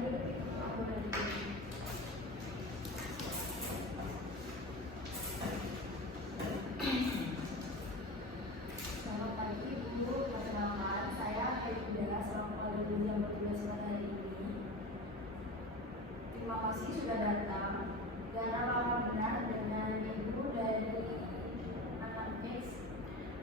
Selamat pagi Bu, perkenalkan saya Aibda selaku wali guru yang bertugas pada hari ini. Terima kasih sudah datang. Dan apa benar dengan Ibu dari anak X?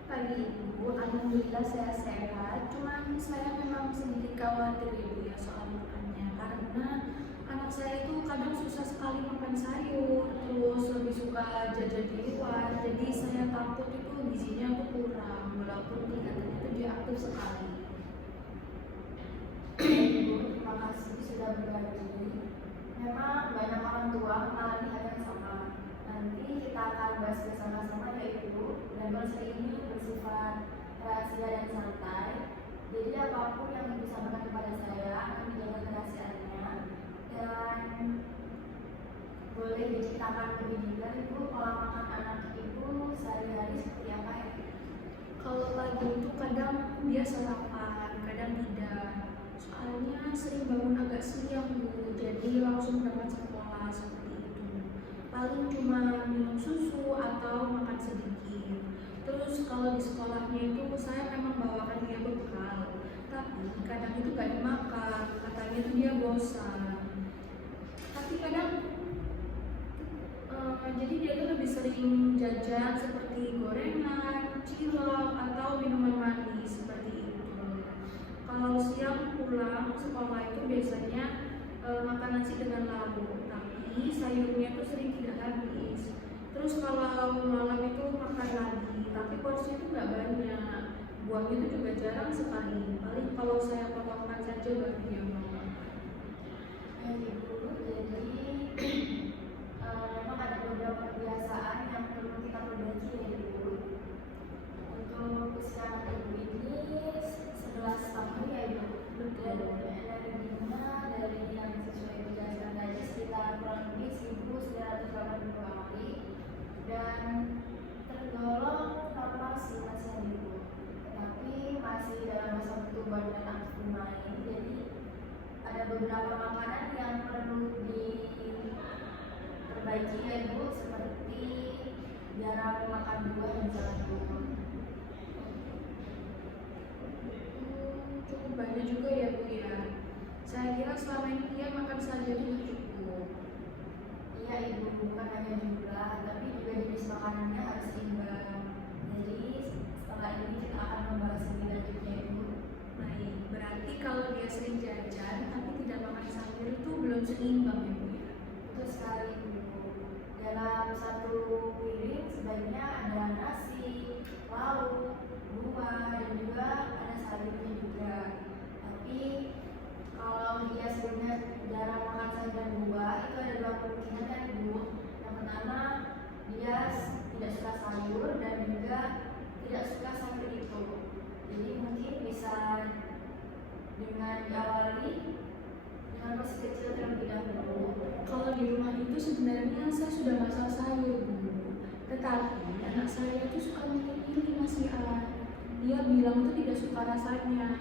Pagi Ibu, alhamdulillah saya sehat. Cuman saya memang sedikit khawatir Ibu ya soal makannya, karena anak saya itu kadang susah sekali makan sayur, terus lebih suka jajan di luar. Jadi saya takut itu gizinya tuh kurang, walaupun kelihatannya itu dia aktif sekali. Ibu, terima kasih sudah berbagi. Memang banyak orang tua mengalami hal yang sama. Nanti kita akan bahas bersama-sama ya Ibu. Dan bahasa ini bersifat rahasia dan santai. Jadi apapun yang Ibu sampaikan kepada saya akan dijaga kerahasiaannya. Dan boleh diceritakan lebih detail Ibu pola makan anak Ibu sehari-hari seperti apa ya? Kalau pagi itu kadang dia sarapan, kadang tidak. Soalnya sering bangun agak siang Bu, jadi langsung berangkat sekolah seperti itu. Paling cuma minum susu atau makan sedikit. Terus kalau di sekolahnya itu saya memang bawakan dia bekal, tapi kadang itu gak dimakan, katanya itu dia bosan. Tapi kadang jadi dia tuh lebih sering jajan seperti gorengan, cilok, atau minuman manis seperti itu. Kalau siang pulang sekolah itu biasanya makan nasi dengan lauk, tapi sayurnya tuh sering tidak habis. Terus kalau malam itu makan lagi, tapi porsinya tuh nggak banyak. Buahnya itu juga jarang sekali. Paling kalau saya potongkan saja baru dia mau makan. Ya Ibu, jadi memang ada beberapa kebiasaan yang perlu kita perbaiki ya Ibu. Untuk usia anak Ibu ini 11 tahun ya Ibu. Dan energinya dari yang sesuai kebiasaan tadi sekitar kurang lebih 1980 kali. Dan tergolong normal sih masih Ibu. Tapi masih dalam masa pertumbuhan dan aktif bermain. Jadi ada beberapa makanan yang perlu diperbaiki ya Ibu, seperti jarang makan buah dan sayur. Cukup banyak juga ya Bu ya. Saya kira selama ini dia makan saja itu cukup. Iya Ibu, bukan hanya jumlah, tapi juga jenis makanannya harus seimbang. Jadi setelah ini kita akan membahas lebih lanjutnya Ibu. Baik, berarti kalau dia sering jajan tapi tidak makan sayur itu belum seimbang ya Bu ya. Betul sekali Ibu. Dalam satu piring sebaiknya ada nasi, lauk, buah, dan juga ada sayurnya juga. Tapi kalau dia sebelumnya jarang makan sayur dan buah, itu ada dua kemungkinan kan Ibu. Yang pertama, dia tidak suka sayur dan juga tidak suka sayur itu. Jadi mungkin bisa dengan diawali dengan porsi kecil terlebih dahulu. Kalau di rumah itu sebenarnya saya sudah masak sayur Bu. Tetapi anak saya itu suka memilih nasihat. Dia bilang itu tidak suka rasanya.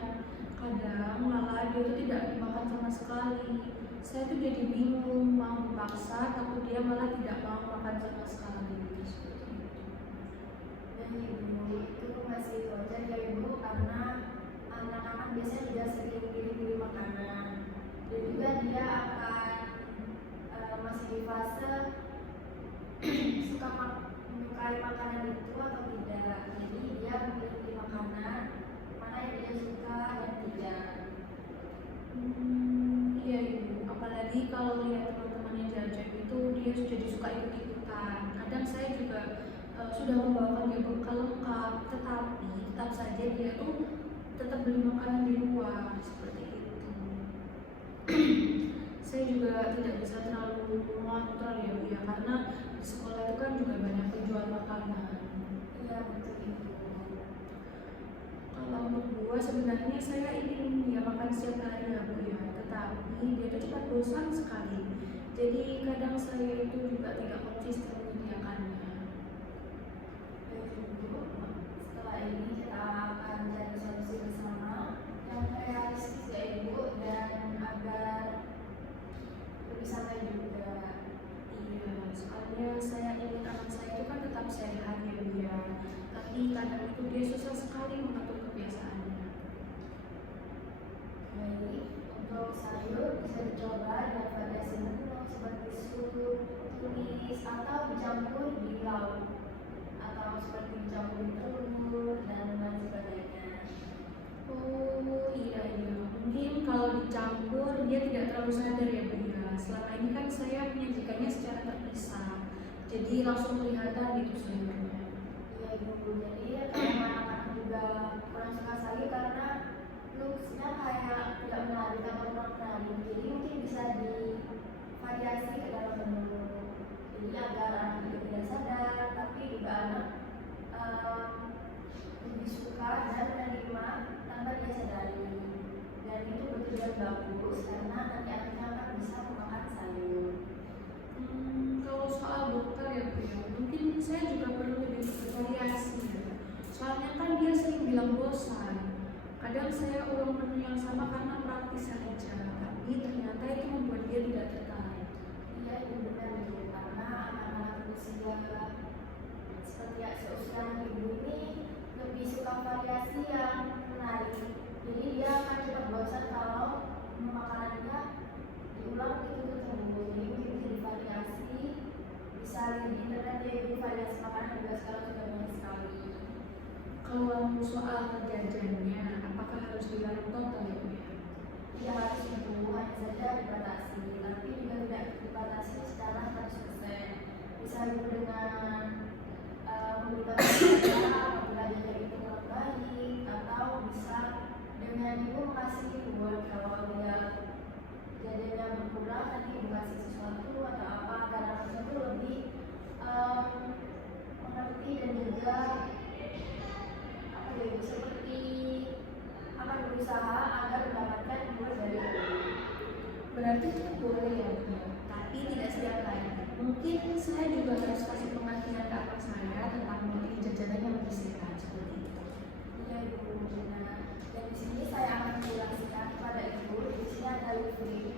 Kadang malah dia itu tidak dimakan sama sekali. Saya tuh jadi bingung mau dipaksa, tapi dia malah tidak mau makan sama sekali. Seperti itu. Dan Ibu itu masih wajar ya Ibu, karena anak-anak biasanya tidak sering pilih-pilih makanan. Dan juga dia akan masih di fase suka menyukai makanan itu atau tidak. Jadi dia memilih makanan mana yang dia suka dan tidak. Iya Ibu, apalagi kalau lihat teman-temannya jajan itu dia jadi suka ikut-ikutan. Kadang saya juga sudah membawakan dia bekal lengkap, tetapi tetap saja dia tuh tetap beli makanan di luar seperti itu. Saya juga tidak bisa terlalu mengontrol ya Bu ya, karena di sekolah itu kan juga banyak penjual makanan. Iya betul Ibu. Kalau untuk buah sebenarnya saya ingin dia makan setiap hari ya Bu ya, tetapi dia itu cepat bosan sekali. Jadi kadang saya itu juga tidak konsisten menyediakannya. Baik Ibu, setelah ini kita akan cari solusi bersama yang realistis ya Ibu, dan agar sayur bisa dicoba dengan variasi menu seperti sup, tumis, atau dicampur di lauk, atau seperti dicampur di telur dan lain sebagainya. Oh iya iya, mungkin kalau dicampur dia tidak terlalu sadar ya Bu ya. Selama ini kan saya menyajikannya secara terpisah, jadi langsung kelihatan gitu sayurnya. Iya Ibu, jadi kalau anak-anak juga kurang suka sayur karena looks-nya kayak tidak menarik atau kurang menarik, jadi mungkin bisa divariasi ke dalam menu. Jadi agar anak juga tidak sadar, tapi juga anak lebih suka dan menerima tanpa dia sadari. Dan itu betul-betul bagus karena nanti akhirnya akan bisa memakan sayur. Kalau soal dokter ya Bu ya, mungkin saya juga perlu lebih bervariasi ya. Soalnya kan dia sering bilang bosan. Kadang saya ulang menu yang sama karena praktis saja, tapi ternyata itu membuat dia tidak tertarik. Iya itu benar itu, karena anak-anak usia seperti seusia ibu ini lebih suka variasi yang menarik. Jadi dia akan cepat bosan kalau makanannya diulang itu terus. Jadi mungkin bisa divariasi, bisa lihat di internet ya ibu, variasi makanan juga sekarang sudah banyak sekali. Kalau soal jajannya, apakah harus dilarang total ya Bu ya? Tidak harus itu, hanya saja dibatasi, tapi juga tidak dibatasi secara 100%. Bisa ibu dengan memberitahu saja apabila jajan itu kurang baik, atau bisa dengan ibu mengasih reward kalau dia jajannya berkurang, nanti ibu kasih sesuatu atau apa agar anak itu lebih mengerti dan juga apa ya ibu, seperti akan berusaha agar mendapatkan reward dari ibu. Berarti itu boleh ya Bu ya, tapi tidak setiap hari. Mungkin saya juga harus kasih pengertian ke anak saya tentang memilih jajanan yang lebih sehat seperti itu. Iya ibu, benar. Dan di sini saya akan menjelaskan kepada ibu, di sini ada livery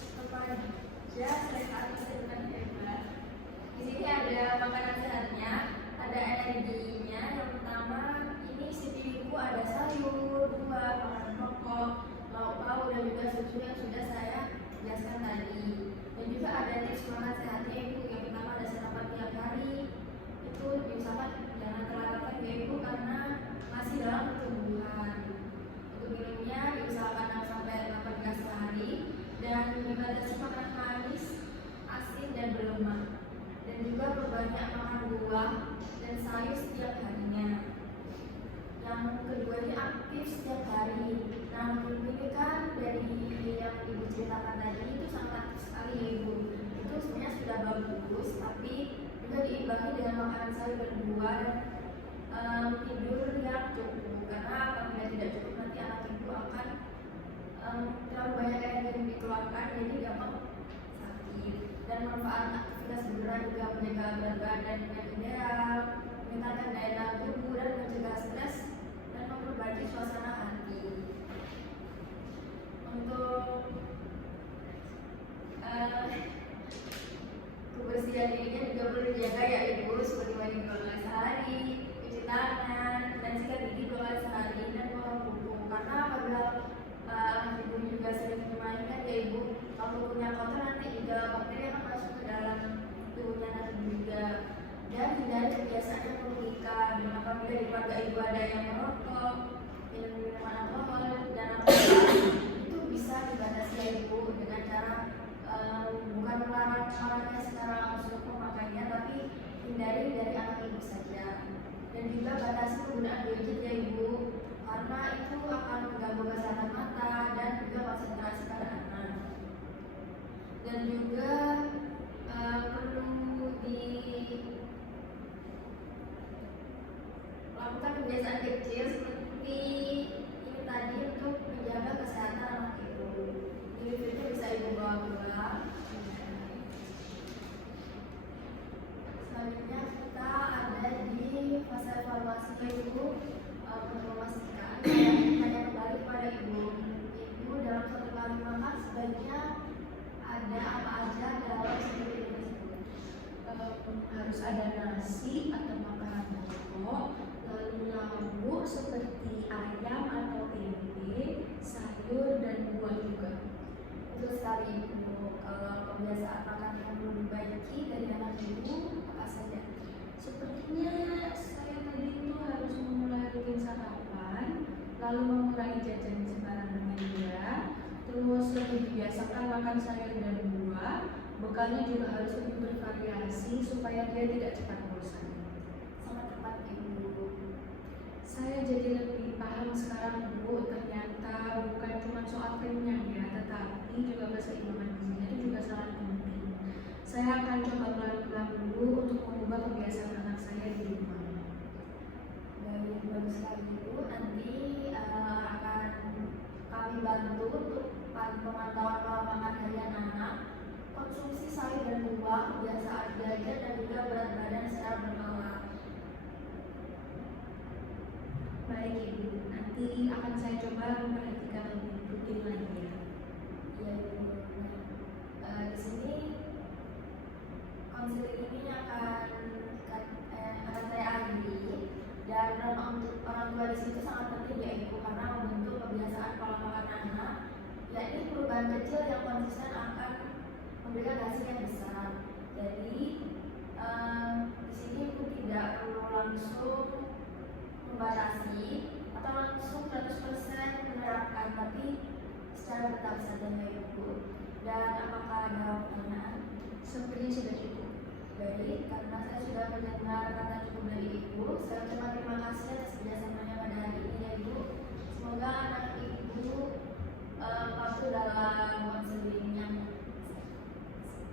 kepada sehat kesehatan hebat. Di sini ada makanan sehatnya, ada energinya. Yang pertama ini CPU ada sayur, buah, makanan pokok, lauk pauk dan juga susu yang sudah saya jelaskan tadi. Dan juga ada tips makan sehatnya ibu. Yang pertama ada sarapan tiap hari. Itu diusahakan jangan terlambat ya ibu karena masih dalam pertumbuhan. Untuk minumnya diusahakan 6 sampai 8 gelas sehari dan dibatasi makan manis, asin dan berlemak. Dan juga perbanyak makan buah dan sayur setiap harinya. Yang kedua ini aktif setiap hari. Nah menurut ini kan dari yang ibu ceritakan tadi itu sangat aktif sekali ya ibu. Itu sebenarnya sudah bagus, tapi juga diimbangi dengan makanan sayur dan buah dan tidur yang cukup. Karena apabila tidak cukup nanti anak ibu akan terlalu banyak energi yang dikeluarkan, jadi gampang sakit. Dan manfaat aktivitas bergerak juga menjaga berat badan yang ideal, meningkatkan daya tahan tubuh dan mencegah stres dan memperbaiki suasana hati. Untuk kebersihan dirinya juga perlu dijaga ya ibu, seperti mandi 2 kali sehari, cuci tangan, dan sikat gigi 2 kali sehari dan potong kuku. Karena apabila anak ibu juga sering dimainkan ya ibu, kalau kukunya kotor nanti juga bakteri akan masuk ke dalam tubuhnya nanti juga. Dan hindari kebiasaan yang merugikan. Dan apabila di keluarga ibu ada yang merokok, minum minuman alkohol dan narkoba, itu bisa dibatasi ya ibu dengan cara bukan melarang orangnya secara langsung memakainya, tapi hindari dari anak ibu saja. Dan juga batasi penggunaan gadget ya ibu, karena itu akan mengganggu kesehatan mata dan juga konsentrasi pada anak. Dan juga perlu dilakukan kebiasaan kecil seperti ini tadi untuk menjaga kesehatan anak ibu. Jadi itu bisa ibu bawa pulang. Selanjutnya kita ada di fase evaluasi ibu, untuk memastikan tanya kembali kepada ibu dalam satu kali makan sebaiknya ada apa aja dalam satu piring tersebut. Harus ada nasi atau makanan pokok, lalu lauk seperti ayam atau tempe, sayur dan buah sekali Ibu. Kalau kebiasaan makan yang perlu diperbaiki dari anak Ibu apa saja? Sepertinya saya tadi itu harus memulai rutin sarapan, lalu mengurangi jajan sembarangan dia, terus lebih dibiasakan makan sayur dan buah, bekalnya juga harus lebih bervariasi supaya dia tidak cepat bosan. Sangat tepat Ibu. Saya jadi lebih paham sekarang Bu, ternyata bukan cuma soal kenyang ya, tetapi juga keseimbangan gizinya itu juga sangat penting. Saya akan coba pelan-pelan dulu untuk mengubah kebiasaan anak saya di rumah. Baik, bagus sekali Ibu. Nanti akan kami bantu untuk pemantauan pola makan harian anak, konsumsi sayur dan buah, kebiasaan belajar dan juga berat badan secara berkala. Baik Ibu, nanti akan saya coba memperhatikan lebih rutin lagi ya. Iya Ibu. Di sini konseling ini akan saya akhiri, dan untuk orang tua di situ sangat penting ya Ibu, karena membentuk kebiasaan pola makan anak, yakni perubahan kecil yang konsisten akan memberikan hasil yang besar. Jadi di sini Ibu tidak perlu langsung membatasi atau langsung 100% menerapkan, tapi secara bertahap saja ya Ibu. Dan apakah ada pertanyaan? Sepertinya sudah cukup. Baik, karena saya sudah mendengar kata cukup dari Ibu, saya ucapkan terima kasih atas kerjasamanya pada hari ini ya Ibu. Semoga anak Ibu patuh dalam konseling yang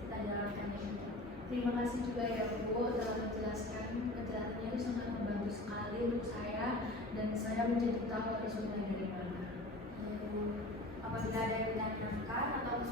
kita jalankan ya Ibu. Terima kasih juga ya Bu telah menjelaskan, penjelasannya itu sangat membantu sekali untuk saya, dan saya menjadi tahu harus mulai dari mana. Apabila ada yang ditanyakan atau